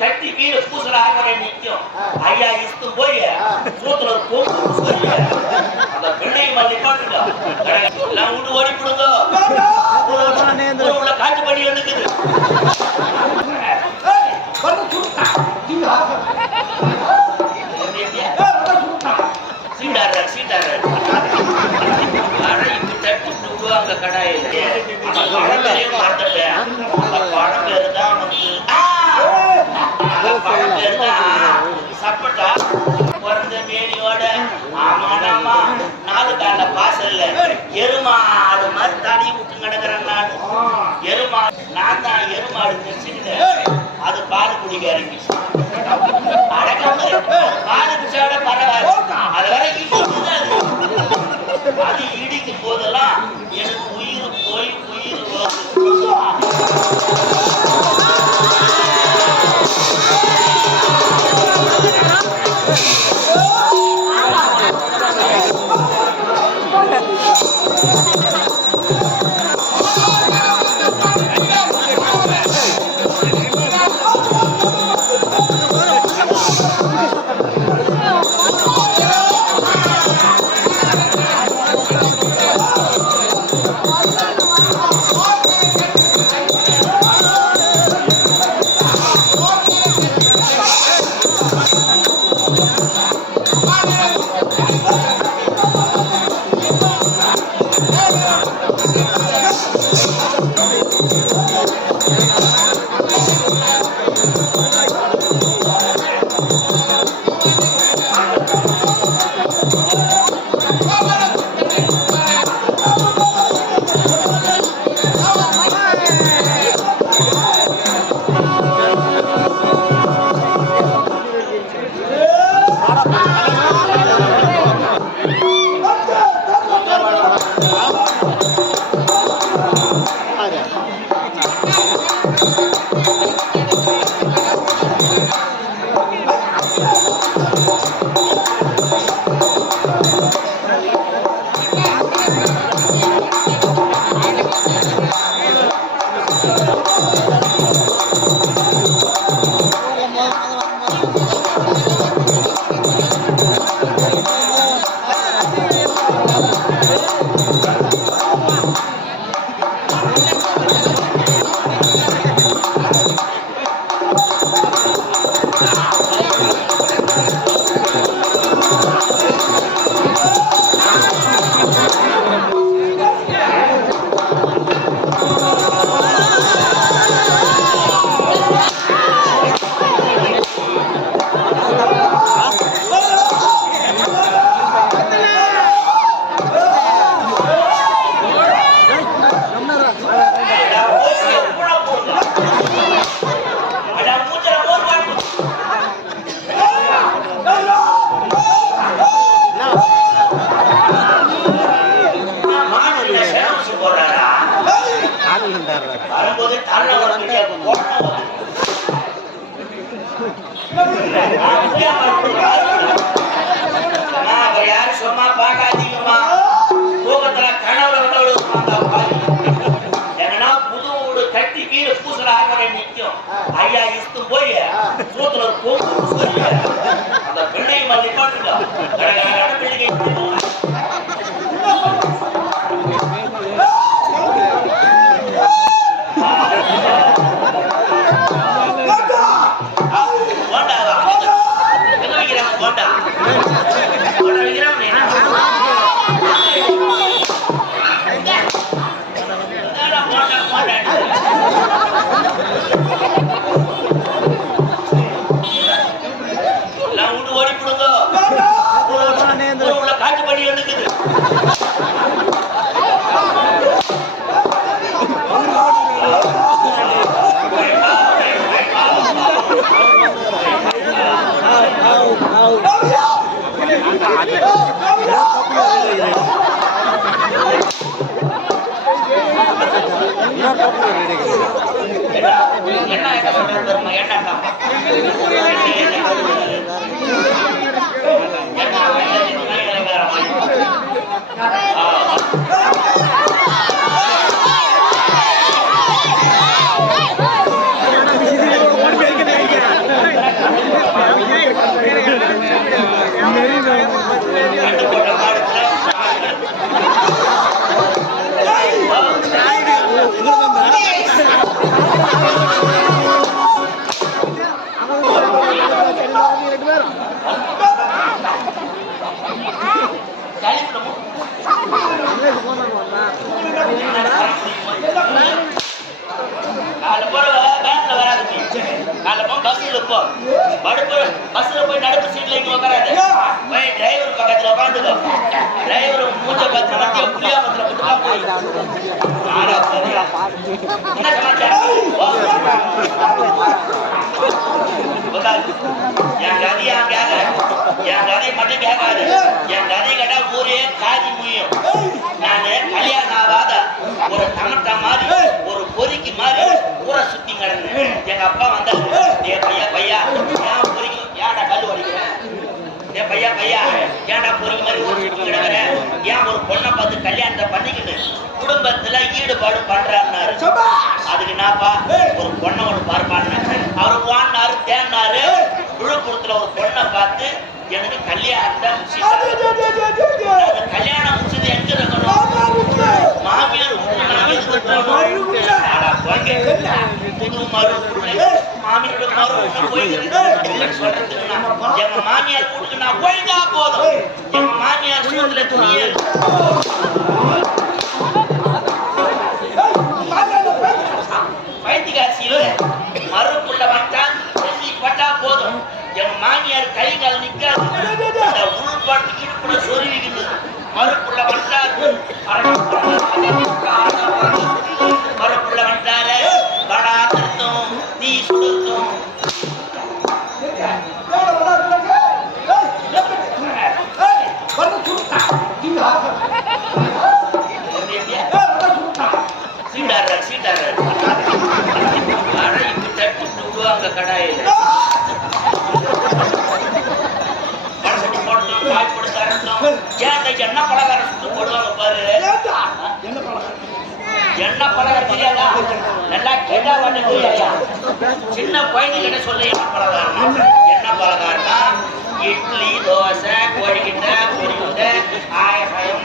கட்டி கீழே பூசல ஆகிற நிற்கும் ஐயா இஸ்து போய் மூத்துல ஒரு பொங்கு பூசுறீங்க அந்த பிள்ளைங்க மல்லி பாட்டுங்க நான் விட்டு ஓடி விடுங்க எருமாடு மாதிரி தடி விட்டு கிடக்குறேன் நான். எருமா நான் தான் எருமாடு தெரிச்சுக்கிட்டேன் அது பால் குடிக்க இறங்கிச்சு பால் குடிச்சோட பரவாயில்ல அது வரை அது. இடிக்கும் போதெல்லாம் எனக்கு உயிர் போய் உயிர் Thank you. அந்த பெண்ணை நிப்பாட்டுங்க என்ன சொல்றது ஏண்டாட்டா என் கதையா கேட்கற என் கதையை மட்டும் கேட்காது என் கதை கேட்டா ஊரே காதி முய்யும் நானு கல்யாணம் ஆகாத ஒரு தமட்டா மாதிரி ஒரு பொறிக்கு மாதிரி ஊரை சுத்தி கிடந்தேன் எங்க அப்பா வந்தாரு ஏ பையா பையா ஏன் பொறிக்கு ஏன்டா கல் வடிக்கிற ஏ பையா பையா ஏன்டா பொறிக்கு மாதிரி ஊரை சுத்தி கிடக்குற ஏன் ஒரு பொண்ணை பார்த்து கல்யாணத்தை பண்ணிக்கிட்டு குடும்பத்துல ஈடுபாடு பண்றாருன்னாரு அதுக்கு என்னப்பா? ஒரு பொண்ணை ஒன்று பார்ப்பான்னு அவர் வான்னாரு தேன்னாரு. விழுப்புரத்துல ஒரு பொண்ணை பார்த்து எனக்கு அந்த கல்யாணம் முடிச்சது எங்க இருக்கணும்? மாமியார் மாமியார் போதும். எங்க மாமியார் சூழ்நிலை துணியே எண்ணெய் பலகாரம் தெரியாதா நல்லா கேட்டா பண்ண தெரியாதா சின்ன குழந்தைகிட்ட சொல்ல எண்ணெய் பலகாரம் எண்ணெய் பலகாரம்னா? இட்லி தோசை கோழிக்கிட்ட பொரிக்கிட்ட ஆயிரம்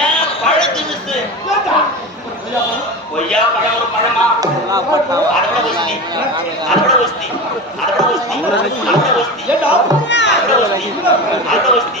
ஏன் பழத்து மிஸ் கொய்யா பழம் ஒரு பழமா? அதோட வஸ்தி அதோட வஸ்தி அதோட வஸ்தி அதோட வஸ்தி அதோட வஸ்தி அதோட வஸ்தி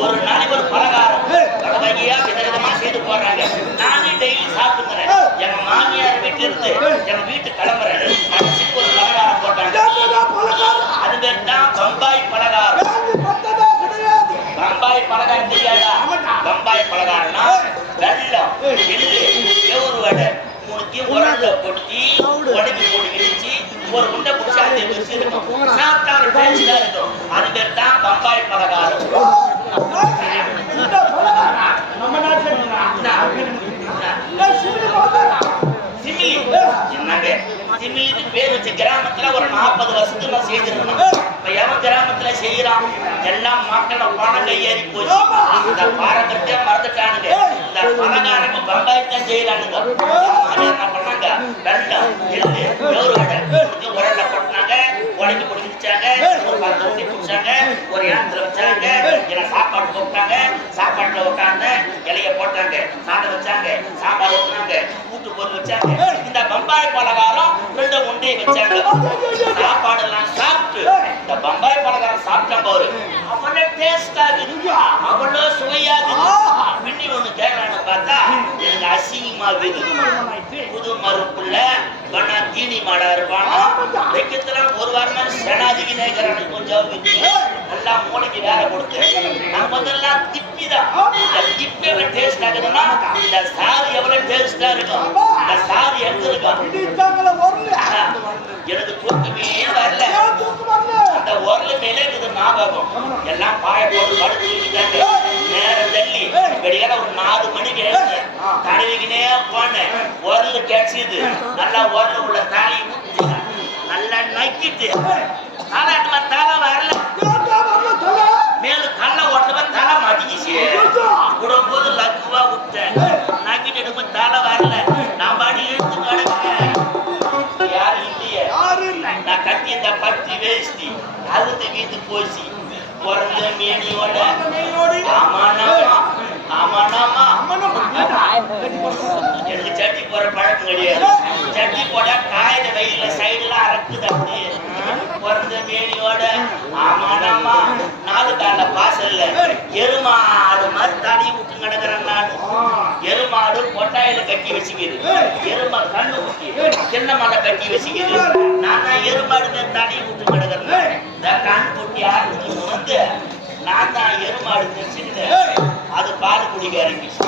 ஒரு நாளைக்கு ஒரு பலகாரம். வகை வகையா விதவிதமா செய்து போடுறாங்க. நானே டெய்லி சாப்பிட்டுக்கிறேன். எங்க மாமியார் வீட்டுல இருந்து எங்க வீட்டு கிளம்புறேன். கடைசிக்கு ஒரு பலகாரம் போட்டாங்க. அது பேர் தான் பம்பாய் பலகாரம். பம்பாய் பலகாரம் தெரியாதா? பம்பாய் பலகாரம்னா வெள்ளம் எள்ளு எவரு வடை. மூணுத்தையும் உரல்ல கொட்டி உடம்பு போட்டு இடிச்சு ஒரு உண்டை பிடிச்சி சாப்பிட்டா ஒரு டேஸ்டா இருக்கும் அது பேர் தான் பம்பாய் பலகாரம். சிமிலின்னு கிராமத்துல ஒரு நாற்பது வருஷத்துல நான் இப்ப எவன் கிராமத்துல செய்யறான் எல்லாம் மக்கள பணம் கையேறி போச்சு. இந்த பாரம்பரியத்தை மறந்துட்டானுங்க. இந்த பணக்காரங்க பங்காயத்தான் செய்யறானுங்க என்ன பண்ணாங்க? வெள்ளம் எள்ளு நூறு உரல்ல கொட்டினாங்க. உடஞ்சி பிடிச்சாங்க வச்சாங்க ஒரு இடத்துல வச்சாங்க என்ன சாப்பாடு போட்டாங்க சாப்பாட்டுல உட்காந்து இலைய போட்டாங்க சாதம் வச்சாங்க சாம்பார் ஊத்துனாங்க கூட்டு பொருள் வச்சாங்க. இந்த பம்பாய் பலகாரம் உள்ள உண்டை வச்சாங்க. சாப்பாடு எல்லாம் சாப்பிட்டு இந்த பம்பாய் பலகாரம் சாப்பிட்டா பாரு. அவ்வளவு டேஸ்டா இருக்கு அவ்வளவு சுவையா இருக்கு பின்னி ஒண்ணு தேவையான பார்த்தா எனக்கு அசிங்கமா வெகு புது மறுப்புள்ள பண்ணா தீனி மாடா இருப்பானா. வெக்கத்துல ஒரு வாரமா செனாதிக்கு நேக்கிறானு கொஞ்சம் எல்லாம் மூளைக்கு வேலை கொடுத்து நான் அதெல்லாம் திப்பிதான். இந்த திப்பி டேஸ்ட் ஆகுதுன்னா இந்த சாறு எவ்வளவு டேஸ்டா இருக்கும். இந்த சாறு எங்க இருக்கும் எனக்கு தூக்கமே வரல. அந்த உரல மேலே இருக்குது ஞாபகம். எல்லாம் பாய போட்டு படுத்து நேரம் தள்ளி வெளியில ஒரு நாலு மணிக்கு எழுந்தேன். தடவிக்கினே போனேன். உரல் கிடைச்சது நல்லா உரல் உள்ள தாலி வைக்கிட்டு தாலாட்டுமா தாலா வரல. மேலும் கல்ல தலை? மாட்டிக்கிச்சு விடும் போது லக்குவா விட்ட நக்கிட்டு எடுக்கும் தலை வரல. நான் பாடி எழுத்து கிடக்கிறேன். யாரும் நான் கட்டி இந்த பத்தி வேஷ்டி அழுத்து வீட்டு போச்சு. குரங்கு மேனியோட ஆமாண்ணா எனக்கு சட்டி போற பழக்கம் கிடையாது சட்டி போட்டா காயிற வெயில்ல சைடுல அறக்குது அப்படியே பிறந்த மேனியோட. ஆமானாமா. நாலு கால பாசல்ல எருமாடு மாதிரி தனி விட்டு கிடக்குறேன் நான். எருமாடு கொட்டாயில கட்டி வச்சுக்குது. எருமா கண்ணு குட்டி சின்ன மலை கட்டி வச்சுக்குது. நான் தான் எருமாடு தனி விட்டு கிடக்குறேன் இந்த கண் குட்டி ஆரம்பிச்சு வந்து நான் தான் எருமாடு தெரிச்சுக்கிட்டேன் அது பால் குடிக்க ஆரம்பிச்சு.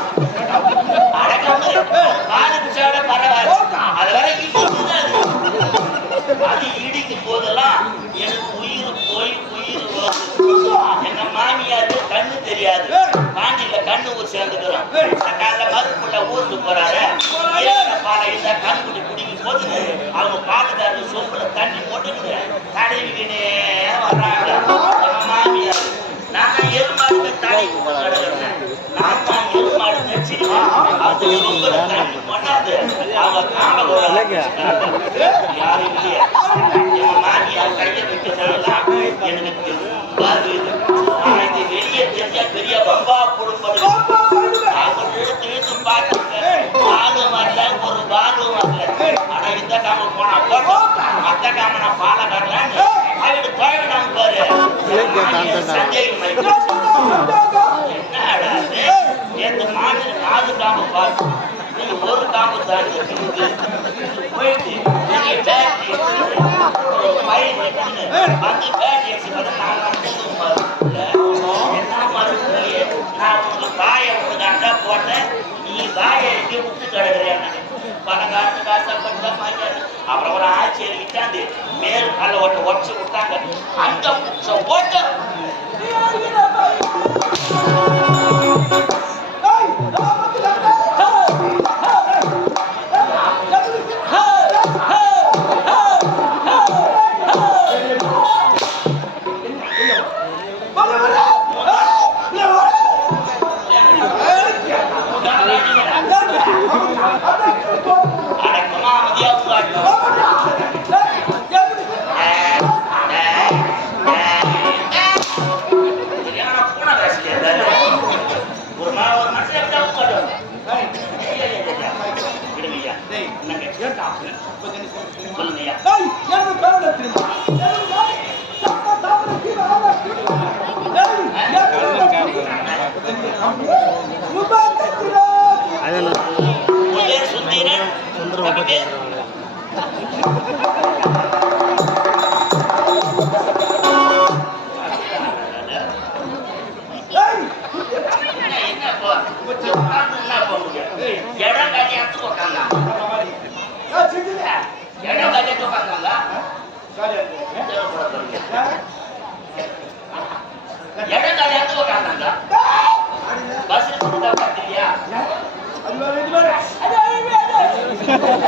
அடக்காம இரு. பால் குடிச்சாட பரவாயில்ல. அது வரை அது. இடிக்கும் போதெல்லாம் எனக்கு உயிர் போய் உயிர் எங்க மாமியாருக்கு கண்ணு தெரியாது. பாண்டியில கண்ணு ஊர் சேர்ந்துக்கிறோம் காலைல மறுப்புள்ள ஊருக்கு போறாரு. பாலை இந்த கண்குடி குடிக்கும் போது அவங்க பாட்டுக்காரர் சொம்புல தண்ணி போட்டுக்கிட்டு தடவிக்கினே வர்றாங்க. மாமியார். நான் எருமாடு தண்ணி கிடக்குறேன் வெளியே தெரிஞ்சா பெரிய பம்பா குடும்பம் அவங்க வரல ஒரு பாலும் வரல ஆனா இந்த காம போனா போட்டோம் மத்த காம நான் பால வரலான்னு அவரு கோயவிடாம பாரு. சந்தேகம் என்னடா இது? நேத்து மாடு நாலு காம்பு பார்த்து நீங்க ஒரு காம்பு போயிட்டு நான் என்ன நான் உங்களுக்கு போட்டேன். நீ காய எட்டி விட்டு கிடக்குறேன் பணம் காசை கொஞ்சம் அப்புறம் ஒரு ஆட்சியர் விட்டாந்து மேல் கல்ல ஓட்ட உடச்சு விட்டாங்க அந்த புச்ச சொல்லுங்க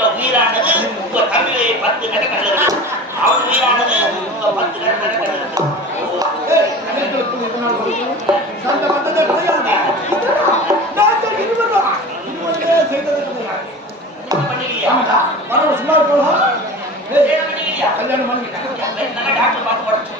எங்க உயிரானது உங்க தமிழை பத்து நடக்கிறது அவன் உயிரானது உங்க பத்து நடக்கிறது கல்யாணம் பண்ணி டாக்டர் பார்த்து